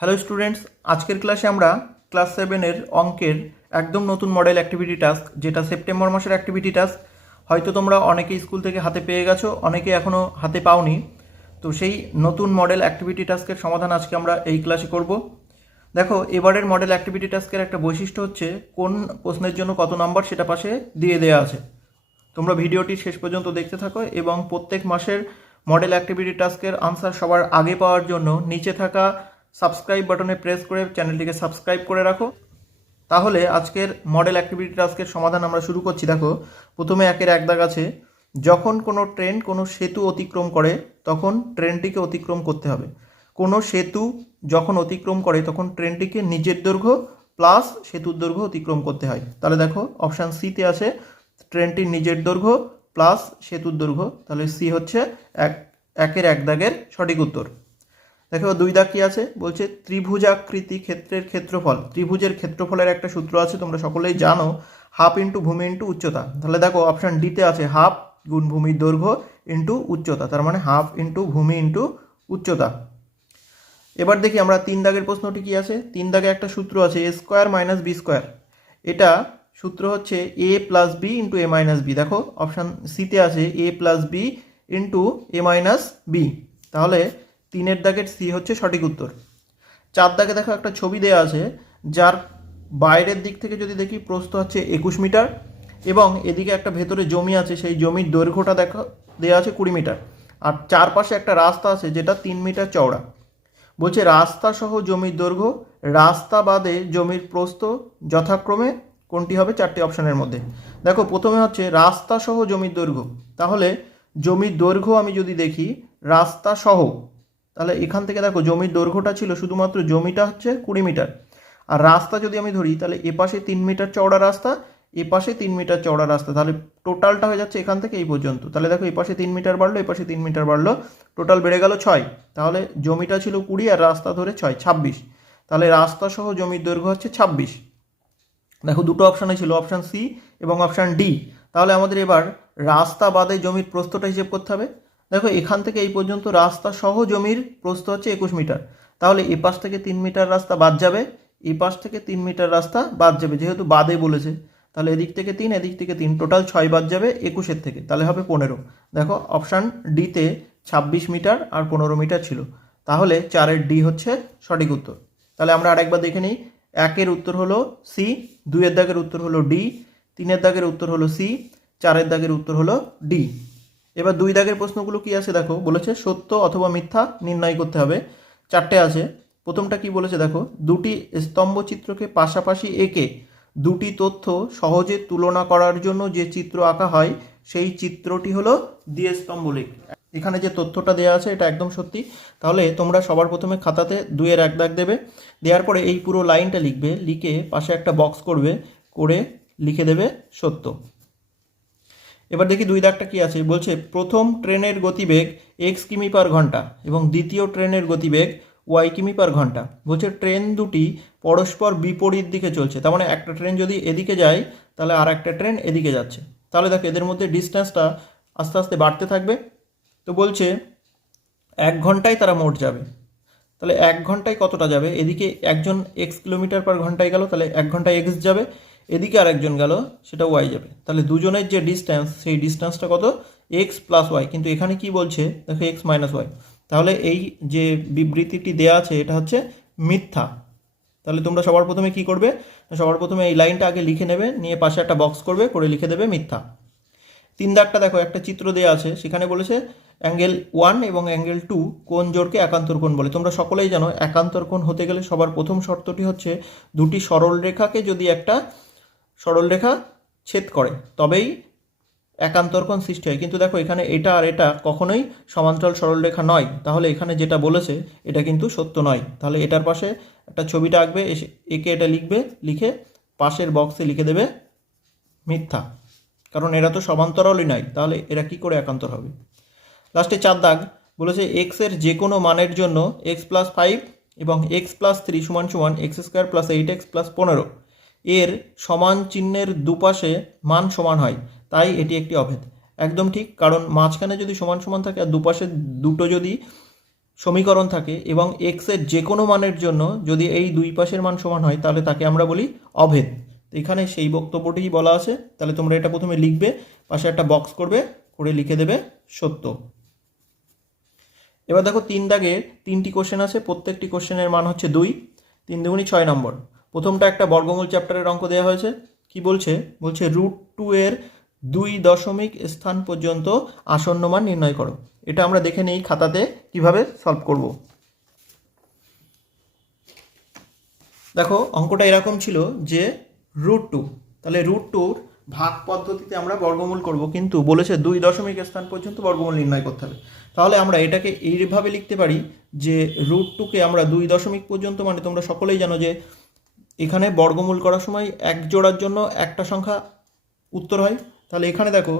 Hello students, আজকের ক্লাসে আমরা ক্লাস 7-এর অঙ্কের একদম নতুন মডেল অ্যাক্টিভিটি টাস্ক, যেটা সেপ্টেম্বর মাসের অ্যাক্টিভিটি টাস্ক, হয়তো তোমরা অনেকেই স্কুল থেকে হাতে পেয়ে গেছো, অনেকে এখনও হাতে পাওনি। তো সেই নতুন মডেল অ্যাক্টিভিটি টাস্কের সমাধান আজকে আমরা এই ক্লাসে করব। দেখো, এবারের মডেল অ্যাক্টিভিটি টাস্কের একটা বৈশিষ্ট্য হচ্ছে কোন প্রশ্নের জন্য কত নাম্বার সেটা পাশে দিয়ে দেওয়া আছে। তোমরা ভিডিওটি শেষ পর্যন্ত দেখতে থাকো এবং প্রত্যেক মাসের মডেল অ্যাক্টিভিটি টাস্কের আনসার সবার আগে পাওয়ার জন্য নিচে থাকা সাবস্ক্রাইব বাটনে প্রেস করে চ্যানেলটিকে সাবস্ক্রাইব করে রাখো। তাহলে আজকের মডেল অ্যাক্টিভিটি টাস্কের সমাধান আমরা শুরু করছি। দেখো, প্রথমে একের এক দাগ আছে, যখন কোনো ট্রেন কোনো সেতু অতিক্রম করে তখন ট্রেনটিকে অতিক্রম করতে হবে। কোনো সেতু যখন অতিক্রম করে তখন ট্রেনটিকে নিজের দৈর্ঘ্য প্লাস সেতুর দৈর্ঘ্য অতিক্রম করতে হয়। তাহলে দেখো অপশান সিতে আছে ট্রেনটির নিজের দৈর্ঘ্য প্লাস সেতুর দৈর্ঘ্য, তাহলে সি হচ্ছে একের এক দাগের সঠিক উত্তর। দেখো দুই দাগ কি আছে, বলছে ত্রিভুজাকৃতি ক্ষেত্রের ক্ষেত্রফল। ত্রিভুজের ক্ষেত্রফলের একটা সূত্র আছে, তোমরা সকলেই জানো, হাফ ইন্টু ভূমি ইন্টু উচ্চতা। তাহলে দেখো অপশান ডিতে আছে হাফ গুণ ভূমির দৈর্ঘ্য ইন্টু উচ্চতা, তার মানে হাফ ইন্টু ভূমি ইন্টু উচ্চতা। এবার দেখি আমরা তিন দাগের প্রশ্নটি কি আছে। তিন দাগে একটা সূত্র আছে এ স্কোয়ার মাইনাস বি স্কোয়ার, এটা সূত্র হচ্ছে এ প্লাস বি ইন্টু এ মাইনাস বি। দেখো অপশান সিতে আছে এ প্লাস বি ইন্টু এ মাইনাস বি, তাহলে তিনের দাগের সি হচ্ছে সঠিক উত্তর। চার দাগে দেখো একটা ছবি দেওয়া আছে, যার বাইরের দিক থেকে যদি দেখি প্রস্থ হচ্ছে 21 মিটার এবং এদিকে একটা ভেতরে জমি আছে, সেই জমির দৈর্ঘ্যটা দেখো দেওয়া আছে 20 মিটার, আর চারপাশে একটা রাস্তা আছে যেটা 3 মিটার চওড়া। বলছে রাস্তা সহ জমির দৈর্ঘ্য, রাস্তা বাদে জমির প্রস্থ যথাক্রমে কোনটি হবে চারটি অপশানের মধ্যে। দেখো প্রথমে হচ্ছে রাস্তা সহ জমির দৈর্ঘ্য, তাহলে জমির দৈর্ঘ্য আমি যদি দেখি রাস্তা সহ, তাহলে এখান থেকে দেখো জমির দৈর্ঘ্যটা ছিল শুধুমাত্র জমিটা হচ্ছে 20 মিটার, আর রাস্তা যদি আমি ধরি তাহলে এপাশে 3 মিটার চওড়া রাস্তা, এপাশে 3 মিটার চওড়া রাস্তা, তাহলে টোটালটা হয়ে যাচ্ছে এখান থেকে এই পর্যন্ত। তাহলে দেখো এপাশে 3 মিটার বাড়লো, এপাশে 3 মিটার বাড়লো, টোটাল বেড়ে গেল 6। তাহলে জমিটা ছিল 20 আর রাস্তা ধরে 6, 26। তাহলে রাস্তা সহ জমির দৈর্ঘ্য হচ্ছে 26। দেখো দুটো অপশানে ছিল, অপশান সি এবং অপশান ডি। তাহলে আমাদের এবার রাস্তা বাদে জমির প্রস্থটা হিসেব করতে হবে। দেখো এখান থেকে এই পর্যন্ত রাস্তা সহ জমির প্রস্থ হচ্ছে 21 মিটার, তাহলে এ পাশ থেকে 3 মিটার রাস্তা বাদ যাবে, এই পাশ থেকে 3 মিটার রাস্তা বাদ যাবে, যেহেতু বাদে বলেছে তাহলে এদিক থেকে 3 এদিক থেকে 3, টোটাল 6 বাদ যাবে 21-এর থেকে, তাহলে হবে 15। দেখো অপশান ডিতে 26 মিটার আর 15 মিটার ছিল, তাহলে 4-এর ডি হচ্ছে সঠিক উত্তর। তাহলে আমরা আরেকবার দেখে নিই, একের উত্তর হলো সি, দুইয়ের দাগের উত্তর হলো ডি, তিনের দাগের উত্তর হলো সি, চারের দাগের উত্তর হলো ডি। এবার দুই দাগের প্রশ্নগুলো কি আছে দেখো, বলেছে সত্য অথবা মিথ্যা নির্ণয় করতে হবে, চারটে আছে। প্রথমটা কি বলেছে দেখো, দুটি স্তম্ভচিত্রকে পাশাপাশি এঁকে দুটি তথ্য সহজে তুলনা করার জন্য যে চিত্র আঁকা হয় সেই চিত্রটি হলো দ্বিস্তম্ভলেখ। এখানে যে তথ্যটা দেওয়া আছে এটা একদম সত্যি। তাহলে তোমরা সবার প্রথমে খাতাতে 2-এর এক দাগ দেবে, দেওয়ার পরে এই পুরো লাইনটা লিখবে, লিখে পাশে একটা বক্স করবে, করে লিখে দেবে সত্য। এবার দেখি দুই দাগটা কি আছে, বলছে প্রথম ট্রেনের গতিবেগ এক্স কিমি পার ঘন্টা এবং দ্বিতীয় ট্রেনের গতিবেগ ওয়াই কিমি পার ঘন্টা। বলছে ট্রেন দুটি পরস্পর বিপরীত দিকে চলছে, তার মানে একটা ট্রেন যদি এদিকে যায় তাহলে আর একটা ট্রেন এদিকে যাচ্ছে, তাহলে দেখো এদের মধ্যে ডিস্টেন্সটা আস্তে আস্তে বাড়তে থাকবে। তো বলছে 1 ঘন্টায় তারা মোট যাবে, তাহলে 1 ঘন্টায় কতটা যাবে, এদিকে একজন এক্স কিলোমিটার পার ঘন্টায় গেল, তাহলে 1 ঘন্টায় এক্স যাবে, এদিকে আরেকজন গেল সেটা ওয়াই যাবে, তাহলে দুজনের যে ডিস্টেন্স সেই ডিস্টেন্সটা কত, এক্স প্লাস ওয়াই। কিন্তু এখানে কি বলছে দেখো এক্স মাইনাস ওয়াই, তাহলে এই যে বিবৃতিটি দেওয়া আছে এটা হচ্ছে মিথ্যা। তাহলে তোমরা সবার প্রথমে কি করবে, সবার প্রথমে এই লাইনটা আগে লিখে নেবে, নিয়ে পাশে একটা বক্স করবে, করে লিখে দেবে মিথ্যা। তিন দাগটা দেখো একটা চিত্র দেওয়া আছে, সেখানে বলেছে অ্যাঙ্গেল 1 এবং অ্যাঙ্গেল 2 কোণ জোড়কে একান্তর কোণ বলে। তোমরা সকলেই জানো একান্তর কোণ হতে গেলে সবার প্রথম শর্তটি হচ্ছে দুটি সরল রেখাকে যদি একটা সরল রেখা ছেদ করে তবেই একান্তর কোণ সৃষ্টি হয়। কিন্তু দেখো এখানে এটা আর এটা কখনোই সমান্তরাল সরল রেখা নয়, তাহলে এখানে যেটা বলেছে এটা কিন্তু সত্য নয়। তাহলে এটার পাশে একটা ছবিটা আঁকবে, একে এটা লিখবে, লিখে পাশের বক্সে লিখে দেবে মিথ্যা, কারণ এরা তো সমান্তরালই নয়, তাহলে এরা কি করে একান্তর হবে। লাস্টে 4 দাগ বলেছে এক্স এর যে কোনো মানের জন্য এক্স প্লাস 5 এবং এক্স প্লাস 3 সমান সমান x square plus 8x plus 15 এর সমান চিহ্নের দুপাশে মান সমান হয়, তাই এটি একটি অভেদ। একদম ঠিক, কারণ মাঝখানে যদি সমান সমান থাকে আর দুপাশে দুটো যদি সমীকরণ থাকে এবং এক্সের যে কোনো মানের জন্য যদি এই দুই পাশের মান সমান হয় তাহলে তাকে আমরা বলি অভেদ। তো এখানে সেই বক্তব্যটিই বলা আছে। তাহলে তোমরা এটা প্রথমে লিখবে, পাশে একটা বক্স করবে, করে লিখে দেবে সত্য। এবার দেখো 3 দাগে 3টি কোশ্চেন আছে, প্রত্যেকটি কোশ্চেনের মান হচ্ছে 2, 3 দুগুণি 6 নম্বর। প্রথমটা একটা বর্গমূল চ্যাপ্টারের অঙ্ক দেওয়া হয়েছে। কি বলছে? বলছে √2 এর 2 দশমিক স্থান পর্যন্ত আসন্ন মান নির্ণয় করো। এটা আমরা দেখে নেই খাতাতে কিভাবে সলভ করব। দেখো অঙ্কটা এরকম ছিল যে √2, তাহলে √2 ভাগ পদ্ধতিতে আমরা বর্গমূল করব, কিন্তু বলেছে 2 দশমিক স্থান পর্যন্ত বর্গমূল নির্ণয় করতে হবে। তাহলে আমরা এটাকে এইভাবে লিখতে পারি যে √2কে আমরা 2 দশমিক পর্যন্ত, মানে তোমরা সকলেই জানো যে এখানে বর্গমূল করার সময় এক জোড়ার জন্য একটা সংখ্যা উত্তর হয়। তাহলে এখানে দেখো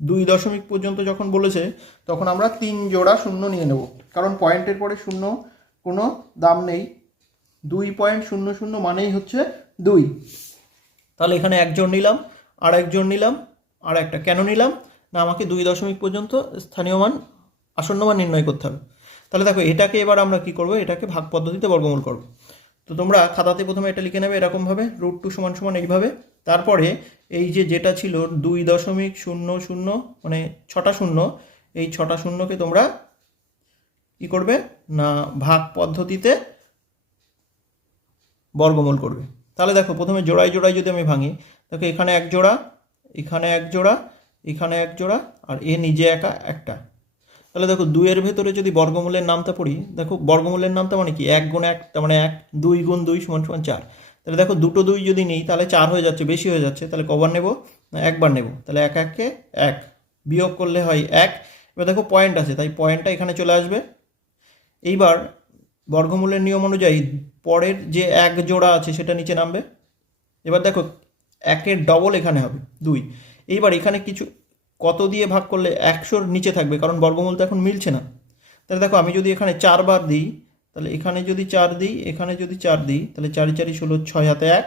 2 দশমিক পর্যন্ত যখন বলেছে তখন আমরা 3 জোড়া শূন্য নিয়ে নেব, কারণ পয়েন্টের পরে শূন্য কোনো দাম নেই। 2.00 মানেই হচ্ছে 2। তাহলে এখানে এক জোড় নিলাম, আর এক জোড় নিলাম, আর একটা। কেন নিলাম? না, আমাকে 2 দশমিক পর্যন্ত স্থানীয় মান, আসন্ন মান নির্ণয় করতে হবে। তাহলে দেখো এটাকে এবার আমরা কি করব, এটাকে ভাগ পদ্ধতিতে বর্গমূল করব। তো তোমরা খাতাতে প্রথমে এটা লিখে নেবে এরকম ভাবে, √2 সমান সমান এইভাবে। তারপরে এই যেটা ছিল 2.00 মানে 6টা শূন্য, এই 6টা শূন্যকে তোমরা কি করবে না ভাগ পদ্ধতিতে বর্গমূল করবে। তাহলে দেখো প্রথমে জোড়ায় জোড়ায় যদি আমি ভাঙি, দেখো এখানে এক জোড়া, এখানে এক জোড়া, এখানে এক জোড়া, আর এ নিজে একা একটা। তাহলে দেখো 2 এর ভেতরে যদি বর্গমূলের নামটা পড়ি, দেখো বর্গমূলের নামটা মানে কি 1 গুণ 1, তার মানে 1, 2 গুণ 2 সমান সমান 4। তাহলে দেখো দুটো 2 যদি নিই তাহলে 4 হয়ে যাচ্ছে, বেশি হয়ে যাচ্ছে। তাহলে কবার নেব? না, একবার নেব। তাহলে 1 1 1, বিয়োগ করলে হয় 1। এবার দেখো পয়েন্ট আছে, তাই পয়েন্টটা এখানে চলে আসবে। এইবার বর্গমূলের নিয়ম অনুযায়ী পরের যে এক জোড়া আছে সেটা নিচে নামবে। এবার দেখো 1-এর ডবল এখানে হবে 2। এইবার এখানে কিছু কত দিয়ে ভাগ করলে 100-র নিচে থাকবে, কারণ বর্গমূল তো এখন মিলছে না। তাহলে দেখো আমি যদি এখানে 4 বার দিই, তাহলে এখানে যদি 4 দিই, এখানে যদি 4 দিই, তাহলে 4 4 16, 6 হাতে 1,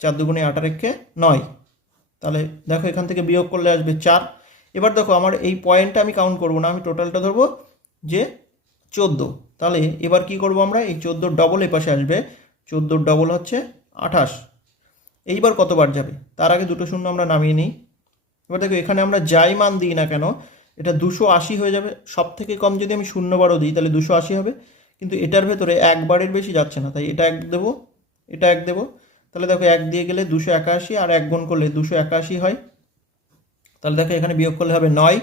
4 দুগুণে 8 আর 1 9। তাহলে দেখো এখান থেকে বিয়োগ করলে আসবে 4। এবার দেখো আমার এই পয়েন্টটা আমি কাউন্ট করব না, আমি টোটালটা ধরবো যে 14। তাহলে এবার কি করব আমরা, এই 14-র ডবল এই পাশে আসবে, 14-র ডবল হচ্ছে 28। এইবার কতবার যাবে তার আগে দুটো শূন্য আমরা নামিয়ে নিই। এবার দেখো এখানে আমরা যাই মান দিই না কেন এটা 280 হয়ে যাবে। সব থেকে কম যদি আমি 0 বারও দিই তাহলে 280 হবে, কিন্তু এটার ভেতরে একবারের বেশি যাচ্ছে না, তাই এটা 1 দেবো, এটা 1 দেবো। তাহলে দেখো 1 দিয়ে গেলে 281, আর 1 গুণ করলে 281 হয়। তাহলে দেখো এখানে বিয়োগ করলে হবে 9,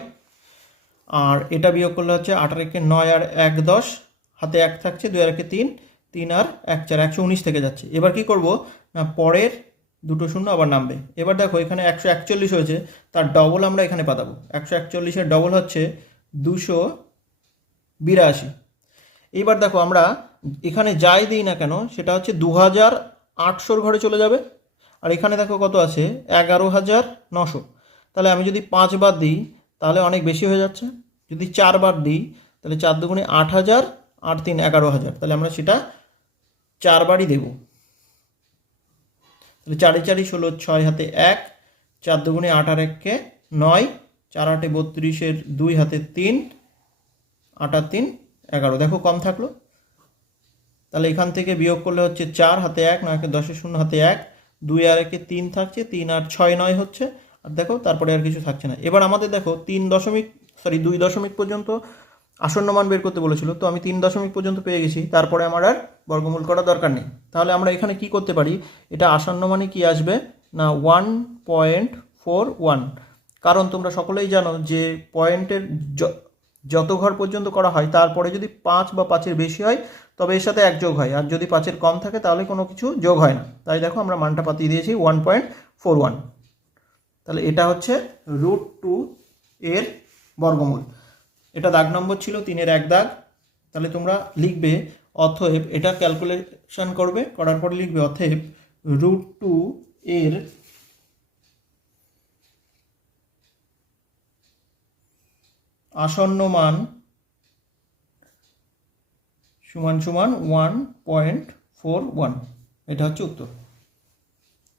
আর এটা বিয়োগ করলে হচ্ছে 8 আর 1 9 আর 1 10, হাতে 1 থাকছে, 2 আর 1 3, 3 আর 1 4, 119 থেকে যাচ্ছে। এবার কি করব না পরের দুটো শূন্য আবার নামবে। এবার দেখো এখানে 141 হয়েছে, তার ডবল আমরা এখানে পাতাবো। 141-এর ডবল হচ্ছে 282। এইবার দেখো আমরা এখানে যাই দিই না কেন সেটা হচ্ছে 2800-র ঘরে চলে যাবে, আর এখানে দেখো কত আছে 11900। তাহলে আমি যদি 5 বার দিই তাহলে অনেক বেশি হয়ে যাচ্ছে, যদি 4 বার দিই তাহলে 4 দুগুণে 8000, 8 3 11000, তাহলে আমরা সেটা 4 বারই দেবো। তাহলে 4 4 16, 6 হাতে 1, 4 দুগুণে 8 আর 1 9, 4 8 32-এর 2 হাতে 3, 8 আর 3 11। দেখো কম থাকলো, তাহলে এখান থেকে বিয়োগ করলে হচ্ছে 4 হাতে 1, 9 10 0 হাতে 1, 2 আর 1 3 থাকছে, 3 আর 6 9 হচ্ছে, আর দেখো তারপরে আর কিছু থাকছে না। এবার আমাদের দেখো 2 দশমিক পর্যন্ত আসন্ন মান বের করতে বলেছিল, তো আমি 3 দশমিক পর্যন্ত পেয়ে গেছি, তারপরে আমার আর বর্গমূল করার দরকার নেই। তাহলে আমরা এখানে কি করতে পারি, এটা আসন্ন মানে কি আসবে না 1.41, কারণ তোমরা সকলেই জানো যে পয়েন্টের যত ঘর পর্যন্ত করা হয় তারপরে যদি 5 বা 5-এর বেশি হয় তবে এর সাথে 1 যোগ হয়, আর যদি 5-এর কম থাকে তাহলে কোনো কিছু যোগ হয় না। তাই দেখো আমরা মানটা পাতিয়ে দিয়েছি 1.41। তাহলে এটা হচ্ছে √2 এর বর্গমূল। এটা দাগ নম্বর ছিল 3-এর 1 দাগ। তাহলে তোমরা লিখবে অতএব, এটা ক্যালকুলেশন করবে, করার পরে লিখবে অতএব √2 এর আসন্ন মান সমান সমান 1.41। এটা হচ্ছে উত্তর।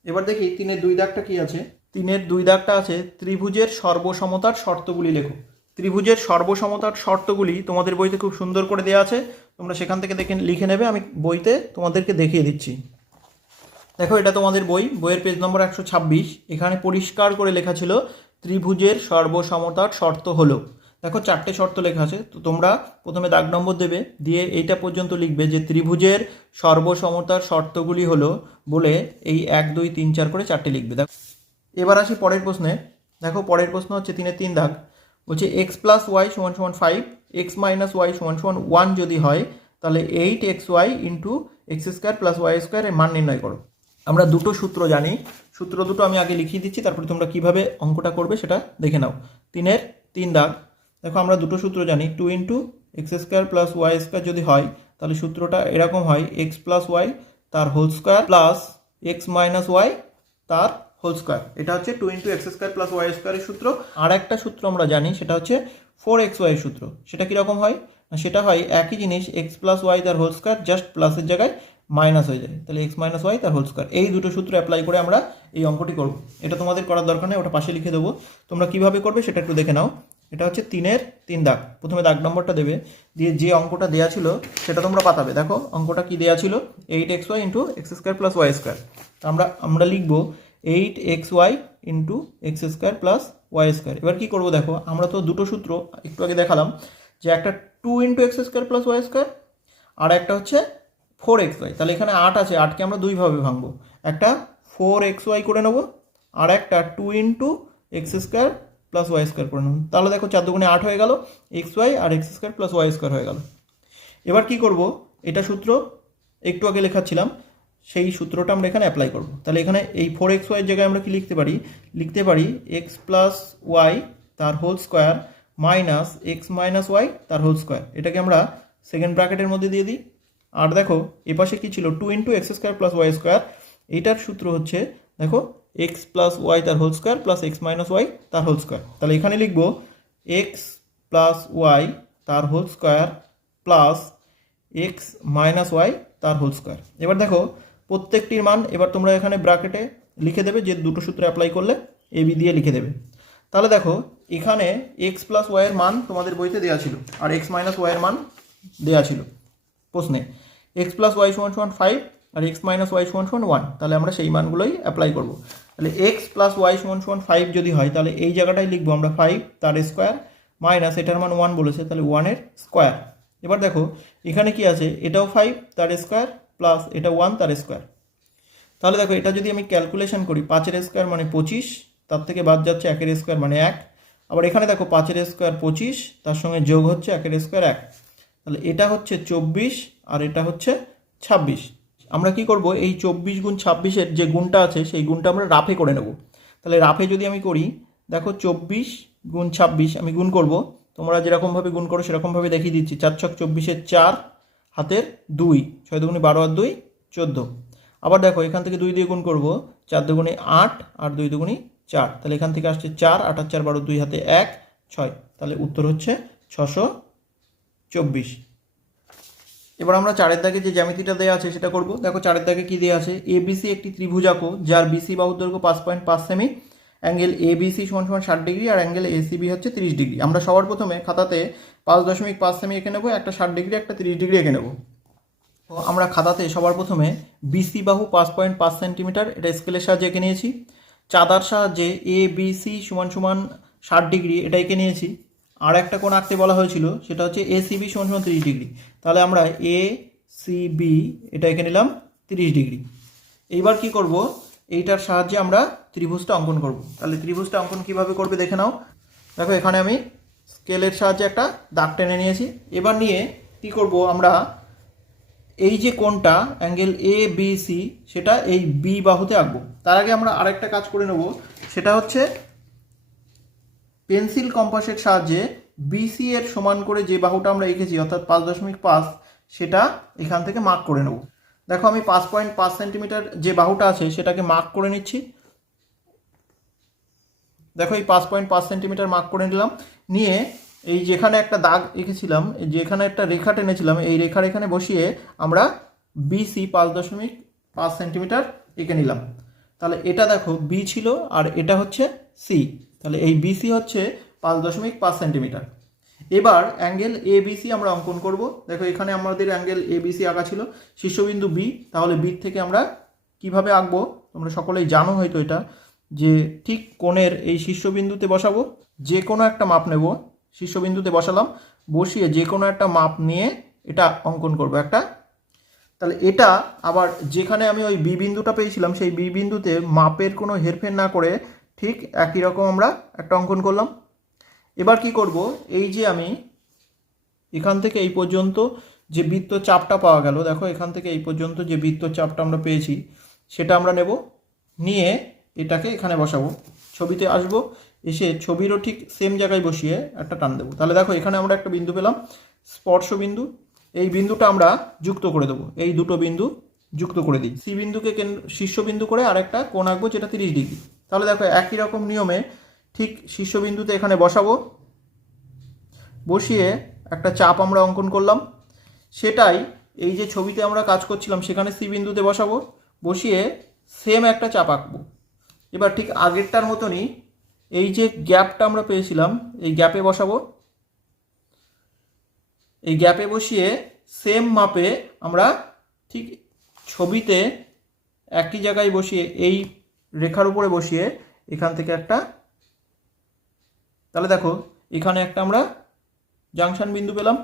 এবার দেখি 3-এর 2 দাগটা কি আছে। 3-এর 2 দাগটা আছে ত্রিভুজের সর্বসমতার শর্তগুলি লেখো। ত্রিভুজের সর্বসমতার শর্তগুলি তোমাদের বইতে খুব সুন্দর করে দেওয়া আছে, তোমরা সেখান থেকে দেখে লিখে নেবে। আমি বইতে তোমাদেরকে দেখিয়ে দিচ্ছি। দেখো, এটা তোমাদের বইয়ের পেজ নম্বর 126। এখানে পরিষ্কার করে লেখা ছিল ত্রিভুজের সর্বসমতার শর্ত হলো। দেখো 4টে শর্ত লেখা আছে। তো তোমরা প্রথমে দাগ নম্বর দেবে, দিয়ে এইটা পর্যন্ত লিখবে যে ত্রিভুজের সর্বসমতার শর্তগুলি হলো বলে এই 1 2 3 4 করে 4টে লিখবে। দেখো এবার আসি পরের প্রশ্নে। দেখো পরের প্রশ্ন হচ্ছে 3-এর 3 দাগ, বলছে x প্লাস ওয়াই সমান সমান 5, x মাইনাস ওয়াই সমান সমান 1 যদি হয় তাহলে 8xy into x square plus y স্কোয়ারের মান নির্ণয় করো। আমরা দুটো সূত্র জানি, সূত্র দুটো আমি আগে লিখিয়ে দিচ্ছি, তারপরে তোমরা কিভাবে অঙ্কটা করবে সেটা দেখে নাও। 3-এর 3 দাগ, দেখো আমরা দুটো সূত্র জানি, 2 into x square plus y square যদি হয় তাহলে সূত্রটা এরকম হয়, এক্স প্লাস ওয়াই তার whole square plus x minus y তার হোল স্কোয়ার। এটা হচ্ছে 2 into x square plus y স্কোয়ারের সূত্র। আর একটা সূত্র আমরা জানি, সেটা হচ্ছে 4xy এর সূত্র। সেটা কীরকম হয়? সেটা হয় একই জিনিস, এক্স প্লাস ওয়াই তার হোল স্কোয়ার, জাস্ট প্লাসের জায়গায় মাইনাস হয়ে যায়, তাহলে এক্স মাইনাস ওয়াই তার হোল স্কোয়ার। এই দুটো সূত্র অ্যাপ্লাই করে আমরা এই অঙ্কটি করব। এটা তোমাদের করার দরকার নেই, ওটা পাশে লিখে দেবো। তোমরা কিভাবে করবে সেটা একটু দেখে নাও। এটা হচ্ছে 3-এর 3 দাগ, প্রথমে দাগ নম্বরটা দেবে, দিয়ে যে অঙ্কটা দেওয়া ছিল সেটা তোমরা পাতাবে। দেখো অঙ্কটা কি দেওয়া ছিল, 8xy into x square plus y square. আমরা লিখবো 8xy into x square plus y square. এবার কী করবো, দেখো আমরা তো দুটো সূত্র একটু আগে দেখালাম, যে একটা 2 into x square plus y square, আর একটা হচ্ছে 4xy। তাহলে এখানে 8 আছে, 8কে আমরা দুইভাবে ভাঙবো, একটা 4xy করে নেবো, আর একটা 2 into x square plus y square করে নেব। তাহলে দেখো 4 দুগুণে 8 হয়ে গেল, xy আর x square plus y square হয়ে গেল। এবার কি করব, এটা সূত্র একটু আগে লেখাচ্ছিলাম, সেই সূত্রটা আমরা এখানে অ্যাপ্লাই করব। তাহলে এখানে এই 4xy এর জায়গায় আমরা কি লিখতে পারি এক্স প্লাস ওয়াই তার whole square minus x minus y তার হোল স্কোয়ার। এটাকে আমরা সেকেন্ড ব্র্যাকেটের মধ্যে দিয়ে দিই। আর দেখো এপাশে কি ছিল, 2 into x square plus y square. এইটার সূত্র হচ্ছে দেখো এক্স প্লাস ওয়াই তার whole square plus x minus y তার হোল স্কোয়ার। তাহলে এখানে লিখবো এক্স প্লাস ওয়াই তার whole square plus x minus y তার হোল স্কোয়ার। এবার দেখো প্রত্যেকটির মান এবার তোমরা এখানে ব্র্যাকেটে লিখে দেবে, যে দুটো সূত্র অ্যাপ্লাই করলে এ বি দিয়ে লিখে দেবে। তাহলে দেখো এখানে এক্স প্লাস ওয়াইয়ের মান তোমাদের বইতে দেওয়া ছিল, আর এক্স মাইনাস ওয়াইয়ের মান দেওয়া ছিল প্রশ্নে। এক্স প্লাস ওয়াই সমান সমান 5 আর এক্স মাইনাস ওয়াই সমান সমান 1। তাহলে আমরা সেই মানগুলোই অ্যাপ্লাই করব। তাহলে এক্স প্লাস ওয়াই সমান সমান 5 যদি হয় তাহলে এই জায়গাটায় লিখবো আমরা 5 তার স্কোয়ার মাইনাস এটার মান 1 বলেছে, তাহলে 1-এর স্কোয়ার। এবার দেখো এখানে কি আছে, এটাও 5 তার স্কোয়ার প্লাস এটা 1 তার স্কোয়ার। তাহলে দেখো এটা যদি আমি ক্যালকুলেশন করি, 5-এর স্কোয়ার মানে 25, তার থেকে বাদ যাচ্ছে 1-এর স্কোয়ার মানে 1। আবার এখানে দেখো 5-এর স্কোয়ার 25, তার সঙ্গে যোগ হচ্ছে 1-এর স্কোয়ার 1। তাহলে এটা হচ্ছে 24 আর এটা হচ্ছে 26। আমরা কি করব, এই 24 গুণ 26-এর যে গুণটা আছে সেই গুণটা আমরা রাফে করে নেব। তাহলে রাফে যদি আমি করি, দেখো 24 গুণ 26 আমি গুণ করব, তোমরা যেরকমভাবে গুণ করো সেরকমভাবে দেখিয়ে দিচ্ছি। 4 ছক 24-এর 4 হাতের 2, 6 দুগুণে 12 আর 2 14। আবার দেখো এখান থেকে 2 দিয়ে গুণ করব, 4 দুগুণে 8 আর 2 দুগুণে 4। তাহলে এখান থেকে আসছে 4, 8 আর 4 12, 2 হাতে 1 6। তাহলে উত্তর হচ্ছে 624। এবার আমরা 4-এর দাগে যে জ্যামিতিটা দেওয়া আছে সেটা করব। দেখো 4-এর দাগে কি দেওয়া আছে, এবিসি একটি ত্রিভুজ আঁকো যার বিসি বাহুর দৈর্ঘ্য 5.5 সেমি, অ্যাঙ্গেল এবিসি সমান সমান 60 ডিগ্রি আর অ্যাঙ্গেল এসিবি হচ্ছে 30 ডিগ্রি। আমরা সবার প্রথমে খাতাতে 5.5 সেমি এঁকে নেবো, একটা 60 ডিগ্রি একটা 30 ডিগ্রি এঁকে নেবো। তো আমরা খাতাতে সবার প্রথমে বিসি বাহু 5.5 সেন্টিমিটার, এটা স্কেলের সাহায্যে এঁকে নিয়েছি। চাঁদার সাহায্যে এ বিসি সমান সমান 60 ডিগ্রি এটা এঁকে নিয়েছি। আর একটা কোণ আঁকতে বলা হয়েছিল, সেটা হচ্ছে এসিবি সমান সমান 30 ডিগ্রি। তাহলে আমরা এ সিবি এটা এঁকে নিলাম 30 ডিগ্রি। এইবার কি করব, এইটার সাহায্যে আমরা ত্রিভুজটা অঙ্কন করব। তাহলে ত্রিভুজটা অঙ্কন কিভাবে করবে দেখে নাও। দেখো এখানে আমি স্কেলের সাহায্যে একটা দাগ টেনে নিয়েছি। এবার নিয়ে কি করব, আমরা এই যে কোণটা অ্যাঙ্গেল এ বি সি সেটা এই বি বাহুতে আঁকবো। তার আগে আমরা আরেকটা কাজ করে নেব, সেটা হচ্ছে পেন্সিল কম্পাসের সাহায্যে বিসি এর সমান করে যে বাহুটা আমরা এঁকেছি অর্থাৎ 5.5 সেটা এখান থেকে মার্ক করে নেব। দেখো আমি 5.5 সেন্টিমিটার যে বাহুটা আছে সেটাকে মার্ক করে নিচ্ছি। দেখো এই 5.5 সেন্টিমিটার মার্ক করে নিলাম। নিয়ে এই যেখানে একটা দাগ এঁকেছিলাম, যেখানে একটা রেখা টেনেছিলাম, এই রেখার এখানে বসিয়ে আমরা বিসি 5.5 সেন্টিমিটার এঁকে নিলাম। তাহলে এটা দেখো বি ছিল আর এটা হচ্ছে সি। তাহলে এই বিসি হচ্ছে 5.5 সেন্টিমিটার। এবার অ্যাঙ্গেল ABC আমরা অঙ্কন করব। দেখো এখানে আমাদের অ্যাঙ্গেল ABC আঁকা ছিল, শীর্ষবিন্দু B, তাহলে B থেকে আমরা কিভাবে আঁকবো তোমরা সকলেই জানো হয়তো এটা, যে ঠিক কোণের এই শীর্ষবিন্দুতে বসাবো, যে কোনো একটা মাপ নেব, শীর্ষবিন্দুতে বসালাম, বসিয়ে যে কোনো একটা মাপ নিয়ে এটা অঙ্কন করব একটা। তাহলে এটা আবার যেখানে আমি ওই বি বিন্দুটা পেয়েছিলাম সেই বি বিন্দুতে মাপের কোনো হেরফের না করে ঠিক একই রকম আমরা একটা অঙ্কন করলাম। এবার কি করব, এই যে আমি এখান থেকে এই পর্যন্ত যে বৃত্ত চাপটা পাওয়া গেল, দেখো এখান থেকে এই পর্যন্ত যে বৃত্ত চাপটা আমরা পেয়েছি সেটা আমরা নেব, নিয়ে এটাকে এখানে বসাবো, ছবিতে আসব, এসে ছবিরও ঠিক সেম জায়গায় বসিয়ে একটা টান দেবো। তাহলে দেখো এখানে আমরা একটা বিন্দু পেলাম, স্পর্শ বিন্দু। এই বিন্দুটা আমরা যুক্ত করে দেবো, এই দুটো বিন্দু যুক্ত করে দিই, সি বিন্দুকে শীর্ষবিন্দু করে আরেকটা কোণ আঁকবো যেটা 30 ডিগ্রি। তাহলে দেখো একই রকম নিয়মে ঠিক শীর্ষবিন্দুতে এখানে বসাবো, বসিয়ে একটা চাপ আমরা অঙ্কন করলাম, সেটাই এই যে ছবিতে আমরা কাজ করছিলাম সেখানে সি বিন্দুতে বসাবো, বসিয়ে সেম একটা চাপ আঁকবো। এবার ঠিক আগেরটার মতনই এই যে গ্যাপটা আমরা পেয়েছিলাম এই গ্যাপে বসাবো, এই গ্যাপে বসিয়ে সেম মাপে আমরা ঠিক ছবিতে একই জায়গায় বসিয়ে এই রেখার উপরে বসিয়ে এখান থেকে একটা, তাহলে দেখো এখানে একটা আমরা জাংশন বিন্দু পেলাম।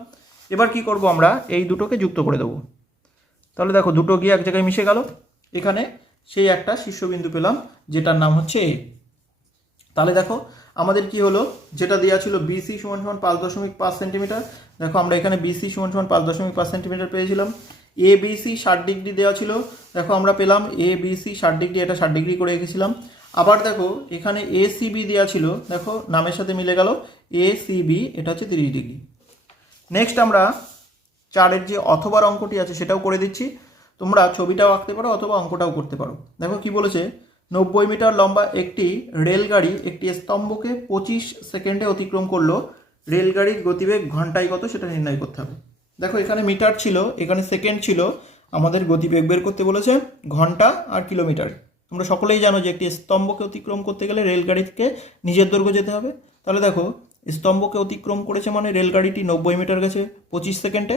এবার কি করব, আমরা এই দুটোকে যুক্ত করে দেবো। তাহলে দেখো দুটো গিয়ে এক জায়গায় মিশে গেল, এখানে সেই একটা শীর্ষবিন্দু পেলাম যেটার নাম হচ্ছে এ। তাহলে দেখো আমাদের কি হলো, যেটা দেওয়া ছিল বিসি সমান সমান 5.5 সেন্টিমিটার, দেখো আমরা এখানে বিসি সমান সমান 5.5 সেন্টিমিটার পেয়েছিলাম। এ বিসি 60 ডিগ্রি দেওয়া ছিল, দেখো আমরা পেলাম এ বিসি 60 ডিগ্রি, এটা 60 ডিগ্রি করে রেখেছিলাম। আবার দেখো এখানে এসিবি দেওয়া ছিল, দেখো নামের সাথে মিলে গেল, এসিবি এটা হচ্ছে 30 ডিগ্রি। নেক্সট আমরা চারের যে অথবার অঙ্কটি আছে সেটাও করে দিচ্ছি, তোমরা ছবিটাও আঁকতে পারো অথবা অঙ্কটাও করতে পারো। দেখো কি বলেছে, 90 মিটার লম্বা একটি রেলগাড়ি একটি স্তম্ভকে 25 সেকেন্ডে অতিক্রম করলো, রেলগাড়ির গতিবেগ ঘন্টায় কত সেটা নির্ণয় করতে হবে। দেখো এখানে মিটার ছিল, এখানে সেকেন্ড ছিল, আমাদের গতিবেগ বের করতে বলেছে ঘন্টা আর কিলোমিটার। তোমরা সকলেই জানো যে একটি স্তম্ভকে অতিক্রম করতে গেলে রেলগাড়িকে নিজের দৈর্ঘ্য যেতে হবে। তাহলে দেখো স্তম্ভকে অতিক্রম করেছে মানে রেলগাড়িটি 90 মিটার গেছে 25 সেকেন্ডে,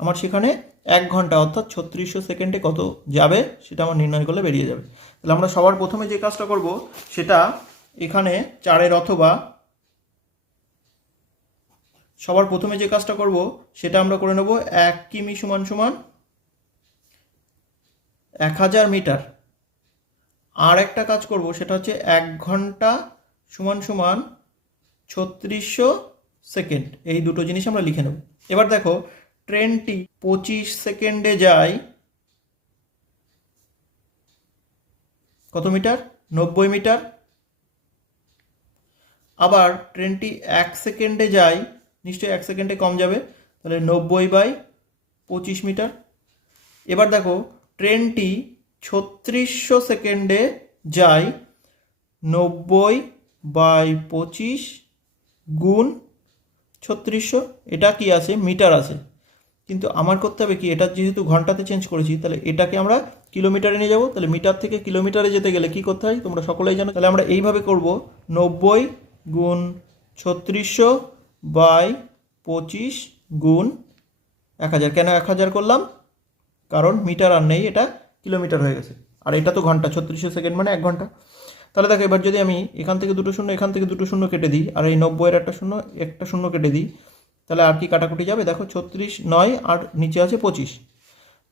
আমার সেখানে 1 ঘন্টা অর্থাৎ 3600 সেকেন্ডে কত যাবে সেটা আমার নির্ণয় করলে বেরিয়ে যাবে। তাহলে আমরা সবার প্রথমে যে কাজটা করব সেটা এখানে চারের অথবা সবার প্রথমে যে কাজটা করব সেটা আমরা করে নেব 1 কিমি সমান সমান 1000 মিটার। আর একটা কাজ করব সেটা হচ্ছে 1 ঘন্টা সমান সমান 3600 সেকেন্ড, এই দুটো জিনিস আমরা লিখে নেব। এবার দেখো ট্রেনটি 25 সেকেন্ডে যায় কত মিটার, 90 মিটার। আবার ট্রেনটি 1 সেকেন্ডে যায়, নিশ্চয়ই 1 সেকেন্ডে কম যাবে, তাহলে 90/25 মিটার। এবার দেখো ট্রেনটি 3600 সেকেন্ডে যায়, 90/25 গুণ 3600, এটা কি আছে মিটার আছে, কিন্তু আমার করতে হবে কি, এটা যেহেতু ঘন্টাতে চেঞ্জ করেছি তাহলে এটাকে আমরা কিলোমিটারে নিয়ে যাব। তাহলে মিটার থেকে কিলোমিটারে যেতে গেলে কি করতে হয় তোমরা সকলেই জানো, তাহলে আমরা এইভাবে করব 90 গুণ 3600/25 গুণ 1000। কেন 1000 করলাম, কারণ মিটার আর নেই, এটা কিলোমিটার হয়ে গেছে, আর এটা তো ঘন্টা, 3600 সেকেন্ড মানে 1 ঘন্টা। তাহলে দেখো এবার যদি আমি এখান থেকে দুটো শূন্য এখান থেকে দুটো শূন্য কেটে দিই, আর এই 90-এর একটা শূন্য কেটে দিই, তাহলে আর কি কাটাকুটি যাবে, দেখো 36 9 আর নিচে আছে 25।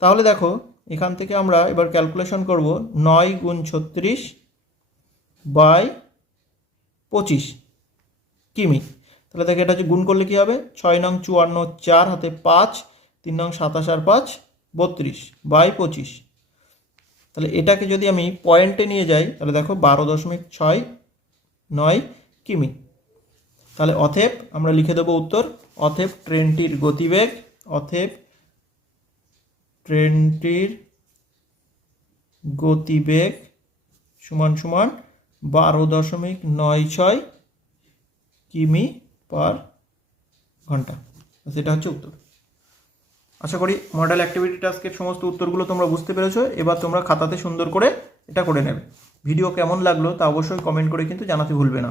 তাহলে দেখো এখান থেকে আমরা এবার ক্যালকুলেশন করব 9 গুণ 36/25 কিমি। তাহলে দেখো এটা হচ্ছে গুণ করলে কি হবে, 6 নং 54 4 হাতে 5, 3 নং 27 আর 5 32/25। তাহলে এটাকে যদি আমি পয়েন্টে নিয়ে যাই তাহলে দেখো 12.69 কিমি। তাহলে অতএব আমরা লিখে দেবো উত্তর, অতএব ট্রেনটির গতিবেগ, অতএব ট্রেনটির গতিবেগ সমান সমান 12.96 কিমি পার ঘন্টা। সেটা হচ্ছে উত্তর। আশা করি মডেল অ্যাক্টিভিটি টাস্কের সমস্ত উত্তরগুলো তোমরা বুঝতে পেরেছো। এবার তোমরা খাতাতে সুন্দর করে এটা করে নেবে। ভিডিও কেমন লাগলো তা অবশ্যই কমেন্ট করে কিন্তু জানাতে ভুলবে না।